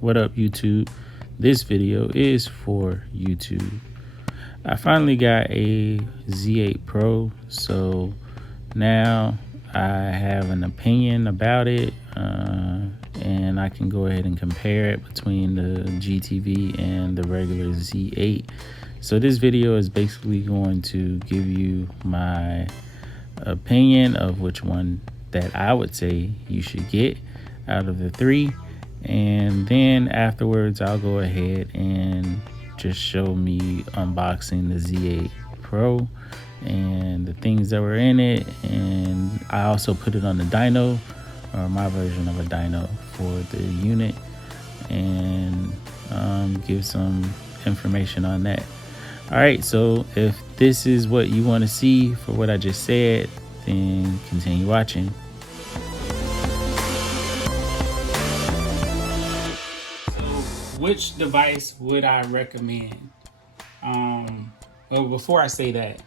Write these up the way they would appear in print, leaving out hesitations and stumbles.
What up, YouTube? This video is for YouTube. I finally got a Z8pro, so now I have an opinion about it, and I can go ahead and compare it between the GTV and the regular Z8. So this video is basically going to give you my opinion of which one that I would say you should get out of the three, and then afterwards I'll go ahead and just show me unboxing the Z8 Pro and the things that were in it, and I also put it on the dyno, or my version of a dyno, for the unit, and give some information on that. All right, so if this is what you want to see for what I just said, then continue watching. So which device would I recommend? Well, before I say that,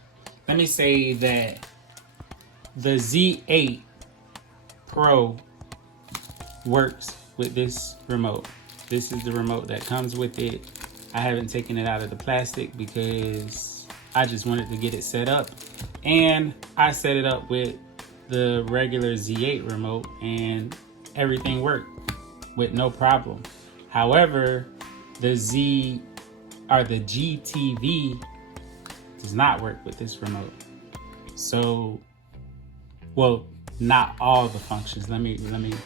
let me say that the Z8 Pro works with this remote. This is the remote that comes with it. I haven't taken it out of the plastic because I just wanted to get it set up, and I set it up with the regular Z8 remote and everything worked with no problem. However, the GTV does not work with this remote. So, well, not all the functions. Let me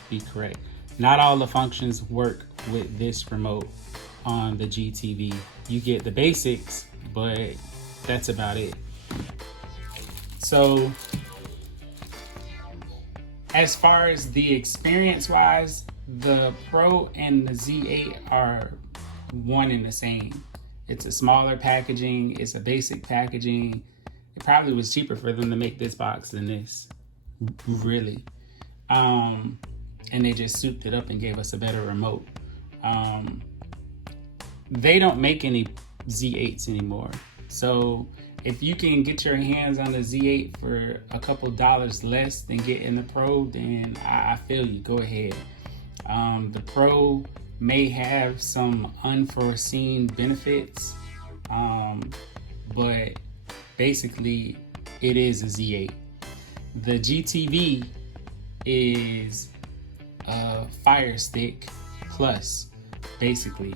be correct. Not all the functions work with this remote on the GTV. You get the basics, but that's about it. So as far as the experience wise, the Pro and the Z8 are one and the same. It's a smaller packaging, it's a basic packaging. It probably was cheaper for them to make this box than this, really. And they just souped it up and gave us a better remote. They don't make any Z8s anymore. So if you can get your hands on the Z8 for a couple dollars less than getting the Pro, then I feel you, go ahead. The Pro may have some unforeseen benefits, but basically it is a Z8. The GTV is a Fire Stick Plus, basically.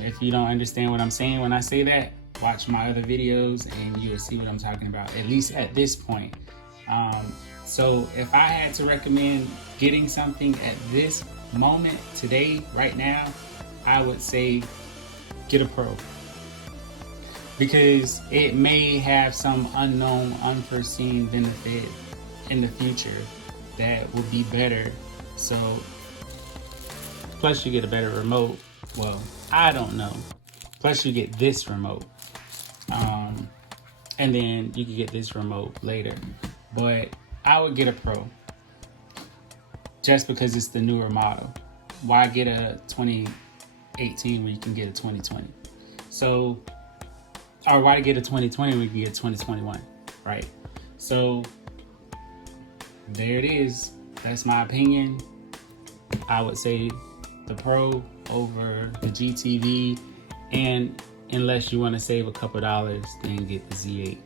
If you don't understand what I'm saying when I say that, watch my other videos and you'll see what I'm talking about, at least at this point. So if I had to recommend getting something at this moment, today, right now, I would say get a Pro, because it may have some unknown, unforeseen benefit in the future that will be better. So plus you get a better remote. Well, I don't know. Plus you get this remote. And then you can get this remote later. But I would get a Pro just because it's the newer model. Why get a 2018 when you can get a 2020? So, or why get a 2020 when you can get 2021, right? So there it is. That's my opinion. I would say the Pro over the GTV, and unless you want to save a couple dollars, then get the Z8,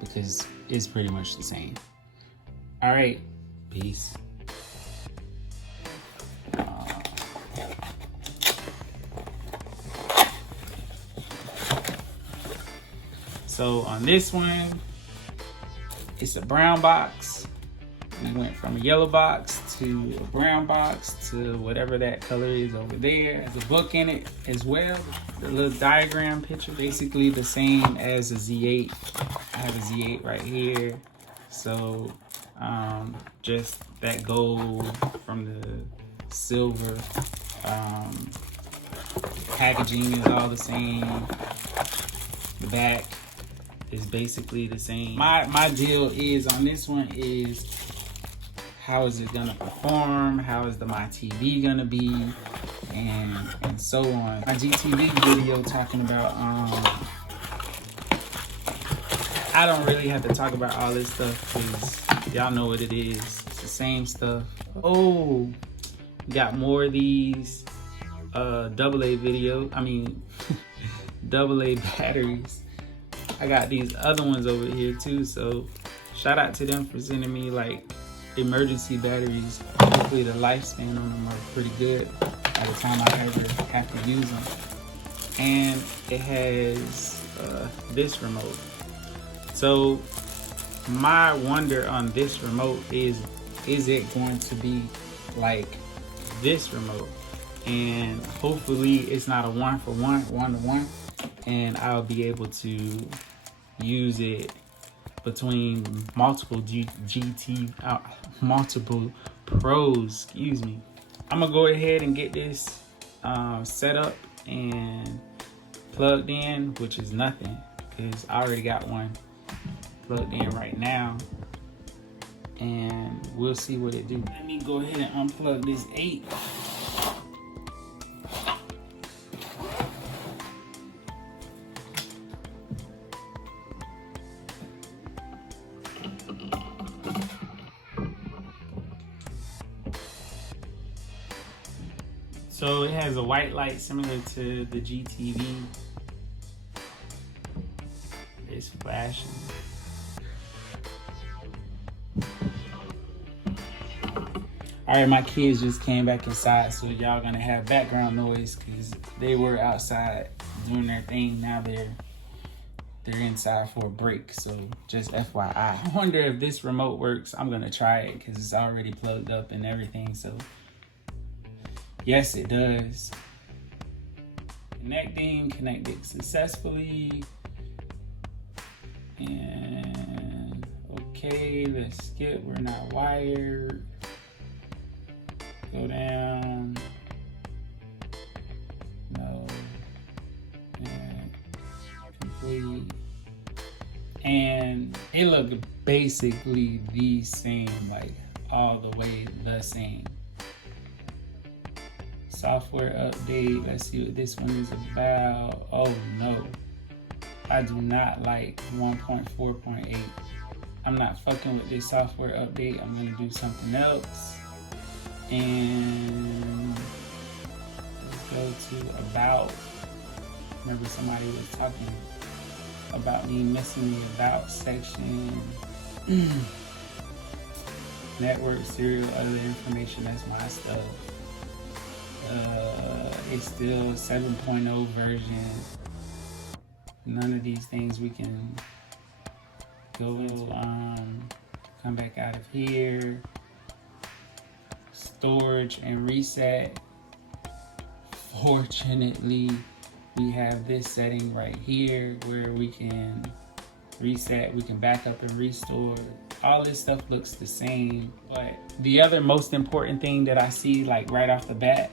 because it's pretty much the same. All right, peace. So on this one, it's a brown box. We went from a yellow box to a brown box to whatever that color is over there. There's a book in it as well. The little diagram picture, basically the same as a Z8. I have a Z8 right here. So just that gold from the silver. Packaging is all the same. The back is basically the same. My deal is on this one is, how is it gonna perform? How is my TV gonna be? And so on. My GTV video talking about, I don't really have to talk about all this stuff because y'all know what it is. It's the same stuff. Oh, got more of these AA video. AA batteries. I got these other ones over here too, so shout out to them for sending me like emergency batteries. Hopefully the lifespan on them are pretty good by the time I ever have to use them. And it has this remote. So my wonder on this remote is it going to be like this remote? And hopefully it's not a 1-for-1, 1-to-1, and I'll be able to use it between multiple multiple pros. Excuse me. I'm gonna go ahead and get this set up and plugged in, which is nothing because I already got one plugged in right now, and we'll see what it do. Let me go ahead and unplug this 8. So it has a white light similar to the GTV. It's flashing. All right, my kids just came back inside, so y'all gonna have background noise because they were outside doing their thing. Now they're inside for a break, so just FYI. I wonder if this remote works. I'm gonna try it because it's already plugged up and everything, so yes, it does. Connected successfully. And okay, let's skip, we're not wired. Go down. No. And complete. And it looked basically the same, like all the way the same. Software update. Let's see what this one is about. Oh no, I do not like 1.4.8. I'm not fucking with this software update. I'm gonna do something else. And let's go to about. Remember somebody was talking about me missing the about section. Network, serial, other information, that's my stuff. It's still 7.0 version. None of these things we can go come back out of here. Storage and reset. Fortunately, we have this setting right here where we can reset, we can back up and restore. All this stuff looks the same, but the other most important thing that I see like right off the bat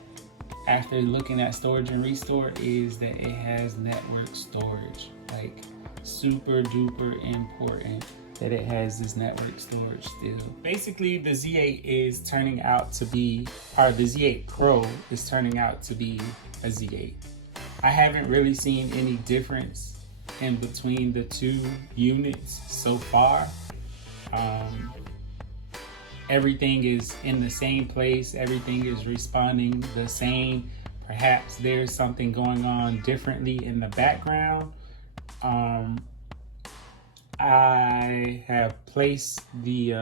after looking at storage and restore is that it has network storage. Like super duper important that it has this network storage still. Basically the Z8 is turning out to be, or the Z8pro is turning out to be a Z8. I haven't really seen any difference in between the two units so far. Everything is in the same place. Everything is responding the same. Perhaps there's something going on differently in the background. I have placed the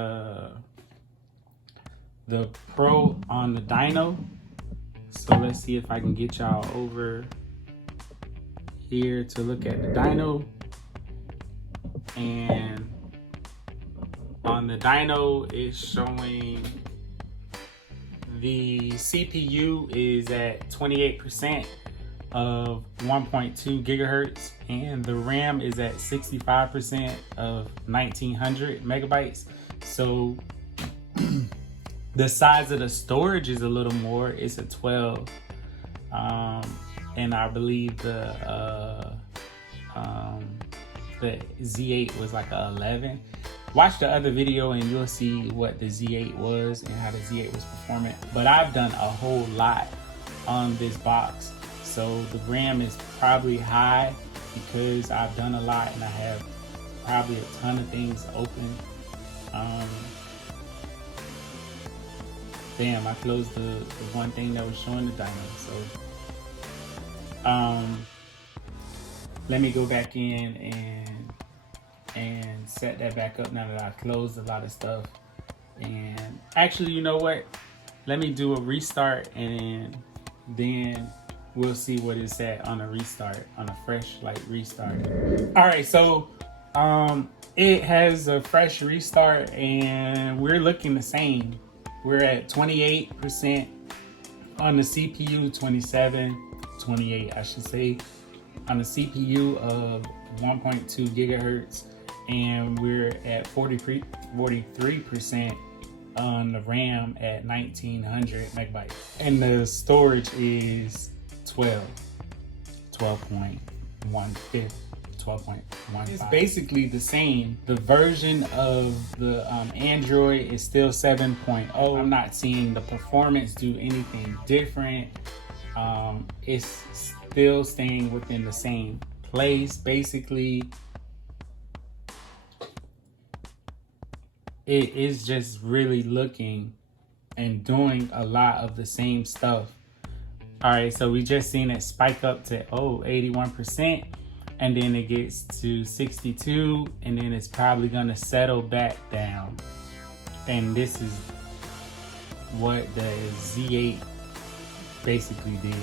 Pro on the dyno. So let's see if I can get y'all over here to look at the dyno. And on the dyno, it's showing the CPU is at 28% of 1.2 gigahertz, and the RAM is at 65% of 1900 megabytes. So the size of the storage is a little more. It's a 12, and I believe the Z8 was like a 11. Watch the other video and you'll see what the Z8 was and how the Z8 was performing. But I've done a whole lot on this box. So the RAM is probably high because I've done a lot and I have probably a ton of things open. Damn, I closed the one thing that was showing the dyno. So Let me go back in and set that back up now that I closed a lot of stuff. And actually, you know what? Let me do a restart, and then we'll see what it's at on a restart, on a fresh like restart. All right, so it has a fresh restart, and we're looking the same. We're at 28% on the CPU, 28 I should say, on the CPU of 1.2 gigahertz, and we're at 43% on the RAM at 1900 megabytes, and the storage is 12.15. It's basically the same. The version of the Android is still 7.0. I'm not seeing the performance do anything different. It's still staying within the same place. Basically, it is just really looking and doing a lot of the same stuff. All right, so we just seen it spike up to 81%, and then it gets to 62, and then it's probably gonna settle back down. And this is what the Z8 basically did.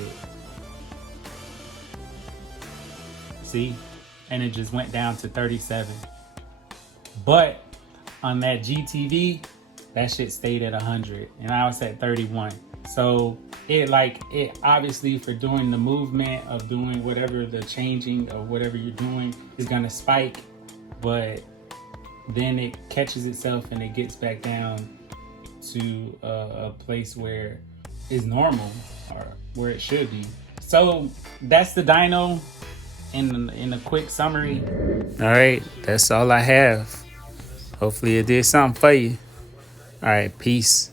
See? And it just went down to 37. But on that GTV, that shit stayed at 100, and I was at 31. So it obviously, for doing the movement of doing whatever the changing of whatever you're doing is gonna spike, but then it catches itself and it gets back down to a place where it's normal, or where it should be. So that's the dyno in a quick summary. All right, that's all I have. Hopefully it did something for you. All right, peace.